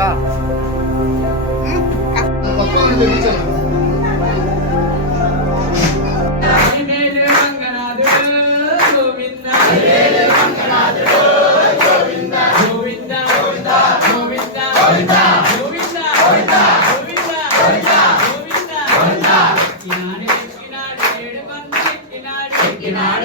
Kak. Hmm? Kak. Kak. Kak. Kak. நோக்கினாள்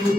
నీ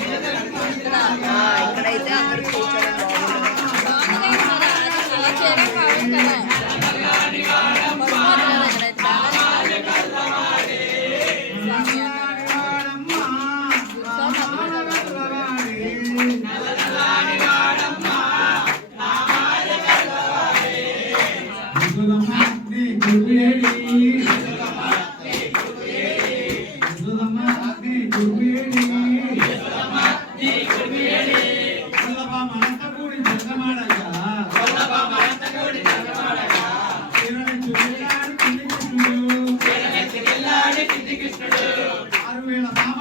అరవై వేల నామ